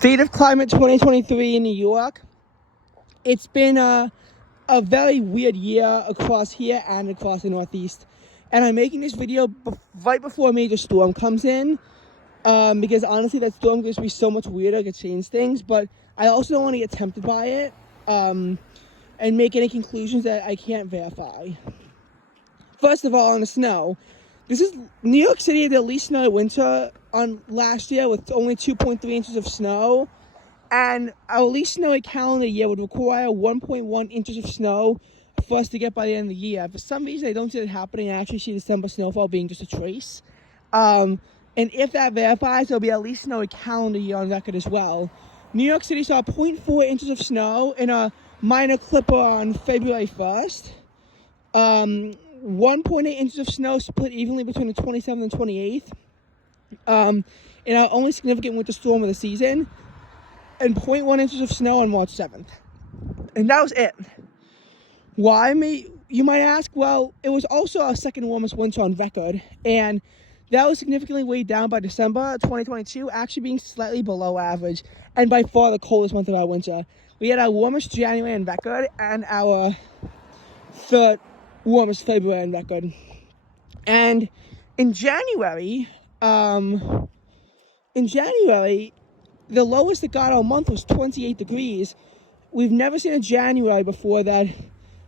State of Climate 2023 in New York. It's been a very weird year across here and across the Northeast. And I'm making this video right before a major storm comes in because honestly that storm gives me so much weirder, it could change things. But I also don't want to get tempted by it and make any conclusions that I can't verify. First of all, on the snow, this is New York City had the least snow winter on last year with only 2.3 inches of snow. And our least snowy calendar year would require 1.1 inches of snow for us to get by the end of the year. For some reason, I don't see that happening. I actually see December snowfall being just a trace. And if that verifies, there'll be at least snowy calendar year on record as well. New York City saw 0.4 inches of snow in a minor clipper on February 1st. 1.8 inches of snow split evenly between the 27th and 28th. In our only significant winter storm of the season. And 0.1 inches of snow on March 7th. And that was it. Why, you might ask? Well, it was also our second warmest winter on record. And that was significantly weighed down by December 2022, actually being slightly below average. And by far the coldest month of our winter. We had our warmest January on record and our third warmest February on record. And in January, the lowest it got all month was 28 degrees. We've never seen a January before that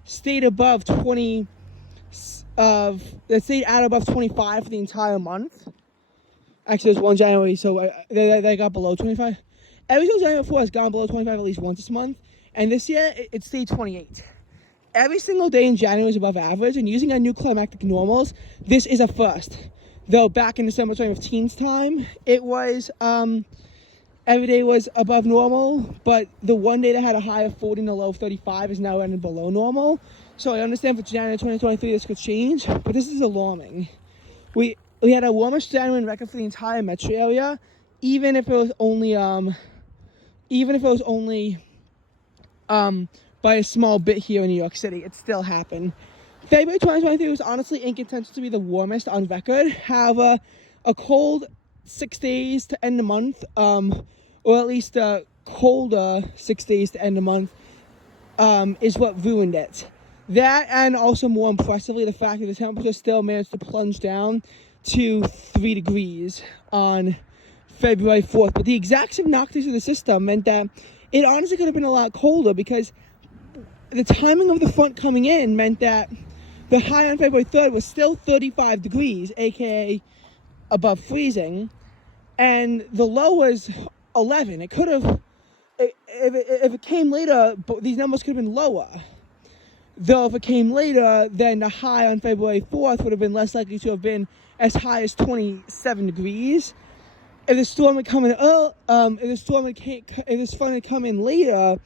stayed above 20, that stayed at above 25 for the entire month. Actually, there's one January, so they got below 25. Every single January before has gone below 25 at least once this month. And this year, it stayed 28. Every single day in January is above average, and using our new climatic normals, this is a first. Though back in December 2015's time, it was, every day was above normal, but the one day that had a high of 40 and a low of 35 is now running below normal. So I understand for January 2023 this could change, but this is alarming. We had our warmest January on record for the entire metro area, even if it was only by a small bit here in New York City. It still happened. February 2023 was honestly in contention to be the warmest on record. However, a cold 6 days to end the month, or at least a colder 6 days to end the month, is what ruined it. That, and also more impressively, the fact that the temperature still managed to plunge down to 3 degrees on February 4th. But the exact synoptics of the system meant that it honestly could have been a lot colder, because the timing of the front coming in meant that the high on February 3rd was still 35 degrees, aka above freezing, and the low was 11. It could have, if it came later, these numbers could have been lower. Though if it came later, then the high on February 4th would have been less likely to have been as high as 27 degrees. If the storm had come in, if this front had come in later,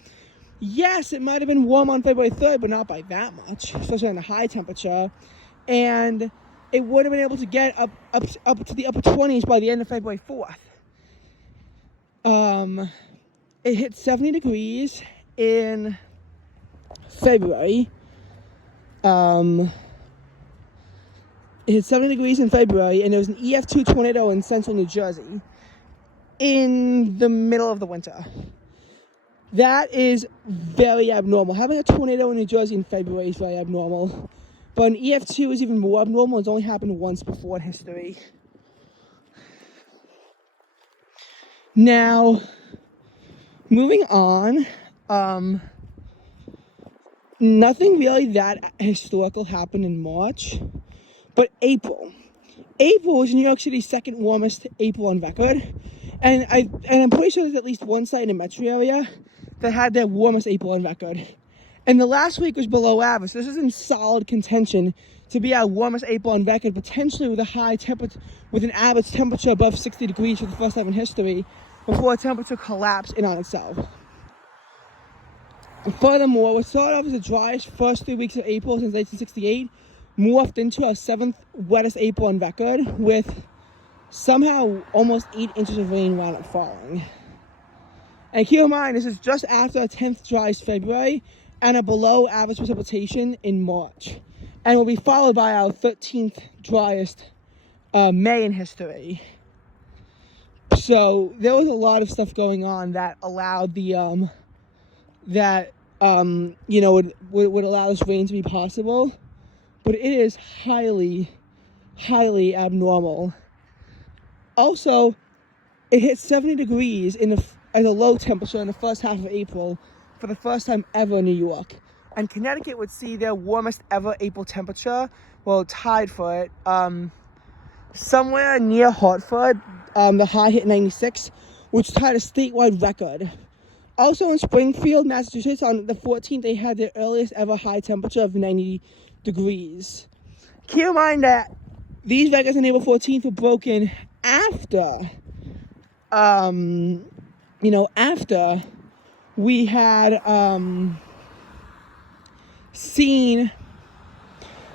yes, it might have been warm on February 3rd, but not by that much, especially on the high temperature. And it would have been able to get up to the upper 20s by the end of February 4th. It hit 70 degrees in February. It hit 70 degrees in February, and there was an EF2 tornado in central New Jersey in the middle of the winter. That is very abnormal. Having a tornado in New Jersey in February is very abnormal. But an EF2 is even more abnormal. It's only happened once before in history. Now, moving on, nothing really that historical happened in March, but April. April was New York City's second warmest April on record, and I'm pretty sure there's at least one site in the metro area that had their warmest April on record. And the last week was below average. This is in solid contention to be our warmest April on record, potentially with a high temperature, with an average temperature above 60 degrees for the first time in history, before a temperature collapsed in on itself. And furthermore, what started off as the driest first 3 weeks of April since 1868 morphed into our seventh wettest April on record, with somehow almost 8 inches of rain wound up falling. And keep in mind, this is just after our 10th driest February and a below average precipitation in March, and will be followed by our 13th driest May in history. So there was a lot of stuff going on that allowed the would allow this rain to be possible, but it is highly abnormal. Also, it hit 70 degrees at a low temperature in the first half of April for the first time ever in New York. And Connecticut would see their warmest ever April temperature, well, tied for it, somewhere near Hartford. The high hit 96, which tied a statewide record. Also in Springfield, Massachusetts, on the 14th, they had their earliest ever high temperature of 90 degrees. Keep in mind that these records on April 14th were broken after we had seen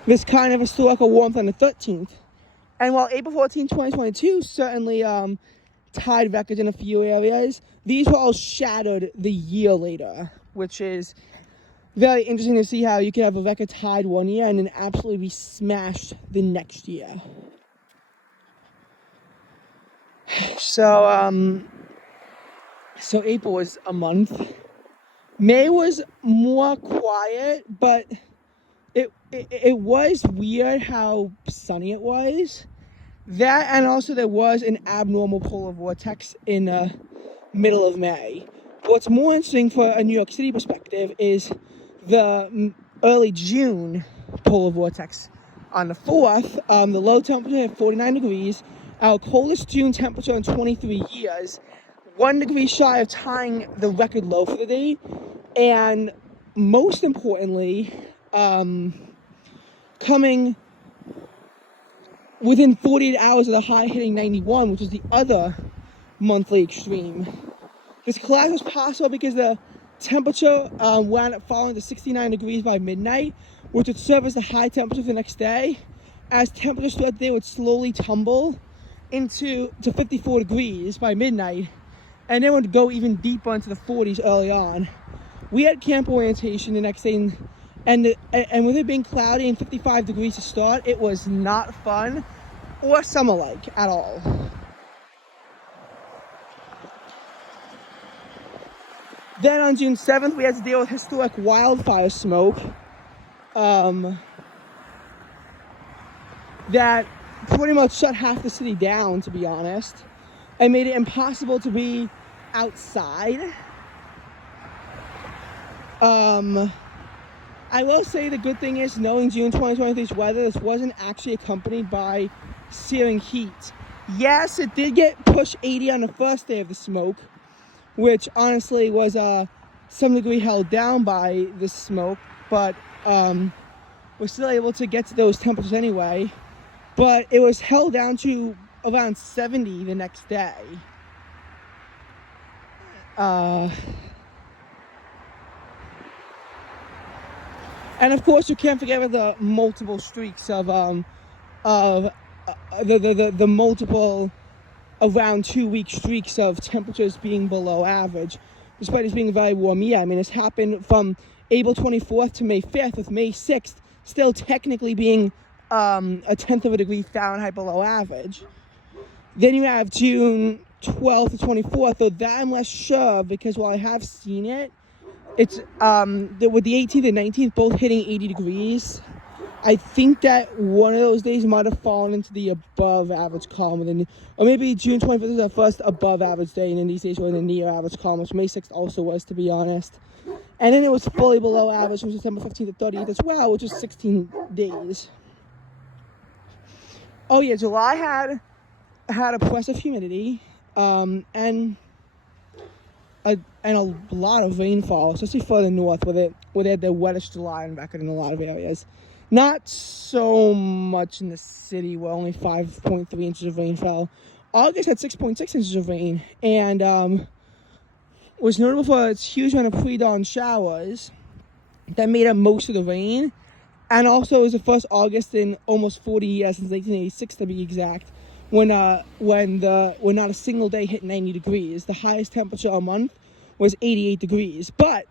this kind of historical warmth on the 13th. And while April 14, 2022 certainly tied records in a few areas, these were all shattered the year later, which is very interesting to see how you can have a record tied one year and then absolutely be smashed the next year. So April was a month. May was more quiet, but it was weird how sunny it was. That, and also there was an abnormal polar vortex in the middle of May. What's more interesting for a New York City perspective is the early June polar vortex. On the 4th, the low temperature at 49 degrees, our coldest June temperature in 23 years, 1 degree shy of tying the record low for the day, and most importantly, coming within 48 hours of the high hitting 91, which is the other monthly extreme. This collapse was possible because the temperature wound up falling to 69 degrees by midnight, which would serve as the high temperature for the next day. As temperatures throughout the day would slowly tumble to 54 degrees by midnight, and then would go even deeper into the 40s early on. We had camp orientation the next day, and with it being cloudy and 55 degrees to start, it was not fun or summer-like at all. Then on June 7th, we had to deal with historic wildfire smoke that pretty much shut half the city down, to be honest, and made it impossible to be outside. I will say the good thing is, knowing June 2023's weather, this wasn't actually accompanied by searing heat. Yes, it did get pushed 80 on the first day of the smoke, which honestly was some degree held down by the smoke, but we're still able to get to those temperatures anyway. But it was held down to around 70 the next day. And of course, you can't forget about the multiple streaks of the multiple around 2-week streaks of temperatures being below average, despite this being a very warm year. I mean, it's happened from April 24th to May 5th, with May 6th still technically being a tenth of a degree Fahrenheit below average. Then you have June 12th to 24th, though that I'm less sure, because while I have seen it, it's with the 18th and 19th both hitting 80 degrees. I think that one of those days might have fallen into the above average column, or maybe June 25th was the first above average day, and then these days were in the near average column, which May 6th also was, to be honest. And then it was fully below average from September 15th to 30th as well, which was 16 days. Oh yeah, July had oppressive humidity, and a lot of rainfall, especially further north, where they had the wettest July on record in a lot of areas. Not so much in the city, where only 5.3 inches of rain fell. August had 6.6 inches of rain, and was notable for its huge amount of pre-dawn showers that made up most of the rain. And also, it was the first August in almost 40 years, since 1986 to be exact, when not a single day hit 90 degrees. The highest temperature a month was 88 degrees, but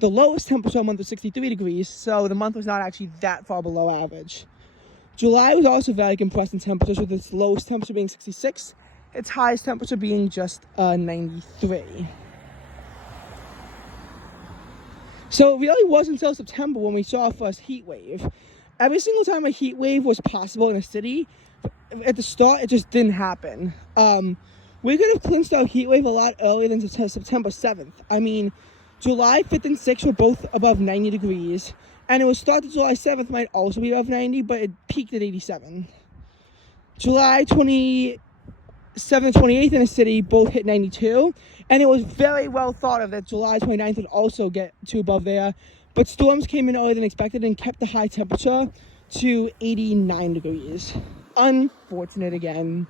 the lowest temperature a month was 63 degrees, so the month was not actually that far below average. July was also very compressed in temperatures, with its lowest temperature being 66 its highest temperature being just 93. So it really wasn't until September when we saw our first heat wave. Every single time a heat wave was possible in a city, at the start, it just didn't happen. We could have clinched our heat wave a lot earlier than September 7th. I mean, July 5th and 6th were both above 90 degrees. And it was thought that July 7th might also be above 90, but it peaked at 87. July 27th and 28th in the city both hit 92. And it was very well thought of that July 29th would also get to above there. But storms came in earlier than expected and kept the high temperature to 89 degrees. Unfortunate again.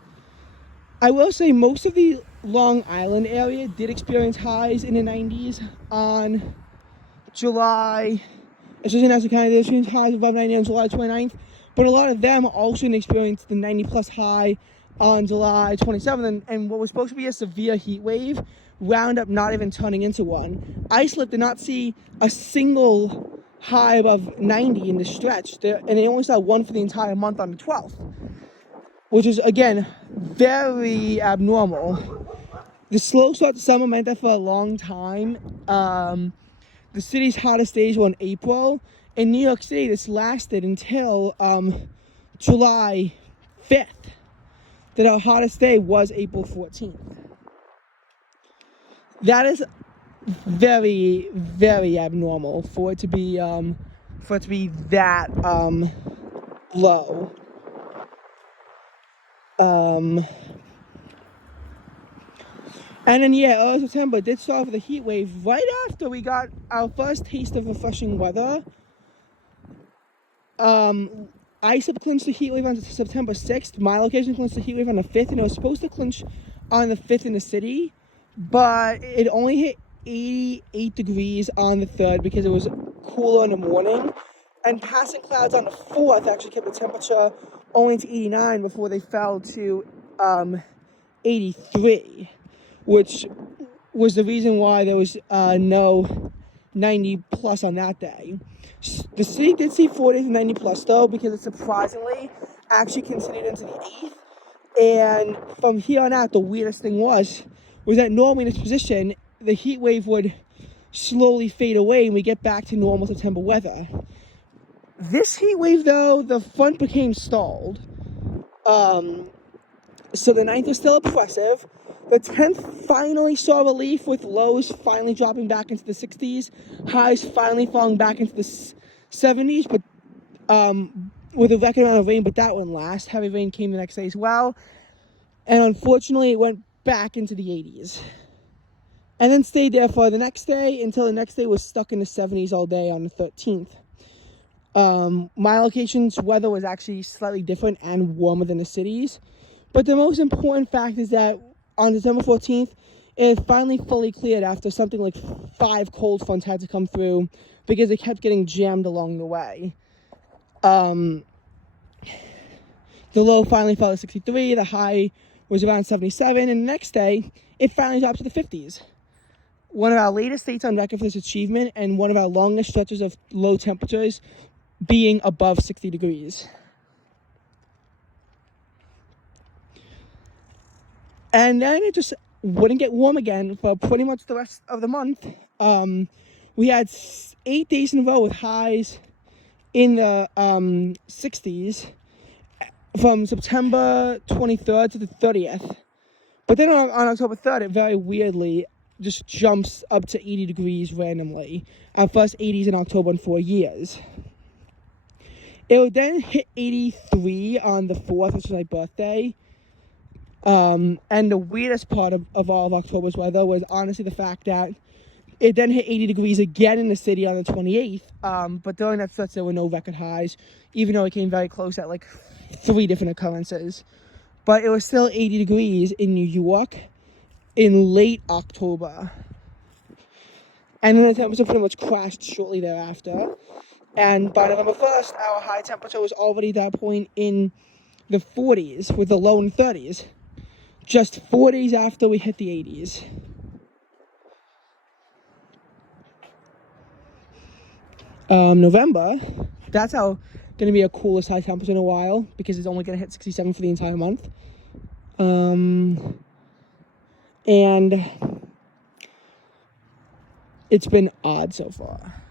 I will say most of the Long Island area did experience highs in the 90s on July, especially in Nassau County, they experienced highs above 90 on July 29th, but a lot of them also experienced the 90 plus high on July 27th, and what was supposed to be a severe heat wave wound up not even turning into one. Islip did not see a single high above 90 in the stretch, and they only saw one for the entire month on the 12th, which is, again, very abnormal. The slow start to summer meant that for a long time. The city's hottest days were in April. In New York City, this lasted until July 5th, that our hottest day was April 14th. That is very, very abnormal for it to be that low. And then, early September did start with a heat wave right after we got our first taste of refreshing weather. ISIP clinched the heat wave on September 6th. My location clinched the heat wave on the 5th, and it was supposed to clinch on the 5th in the city, but it only hit 88 degrees on the 3rd because it was cooler in the morning. And passing clouds on the 4th actually kept the temperature only to 89 before they fell to 83. Which was the reason why there was no 90 plus on that day. The city did see 4 days of 90 plus though, because it surprisingly actually continued into the 8th. And from here on out, the weirdest thing was that normally in this position, the heat wave would slowly fade away and we get back to normal September weather. This heat wave though, the front became stalled. So the 9th was still oppressive. The 10th finally saw relief with lows finally dropping back into the 60s, highs finally falling back into the 70s, but with a record amount of rain, but that wouldn't last. Heavy rain came the next day as well, and unfortunately it went back into the 80s. And then stayed there for the next day until the next day was stuck in the 70s all day on the 13th. My location's weather was actually slightly different and warmer than the city's. But the most important fact is that on December 14th, it finally fully cleared after something like 5 cold fronts had to come through because it kept getting jammed along the way. The low finally fell to 63, the high was around 77, and the next day, it finally dropped to the 50s. One of our latest states on record for this achievement, and one of our longest stretches of low temperatures being above 60 degrees. And then it just wouldn't get warm again for pretty much the rest of the month. We had 8 days in a row with highs in the 60s from September 23rd to the 30th. But then on October 3rd, it very weirdly just jumps up to 80 degrees randomly. Our first 80s in October in 4 years. It would then hit 83 on the 4th, which was my birthday. And the weirdest part of all of October's weather was honestly the fact that it then hit 80 degrees again in the city on the 28th. But during that stretch, there were no record highs, even though it came very close at like 3 different occurrences. But it was still 80 degrees in New York in late October. And then the temperature pretty much crashed shortly thereafter. And by November 1st, our high temperature was already at that point in the 40s with the low in 30s. Just 4 days after we hit the 80s. November, that's how going to be our coolest high temperature in a while because it's only going to hit 67 for the entire month. And it's been odd so far.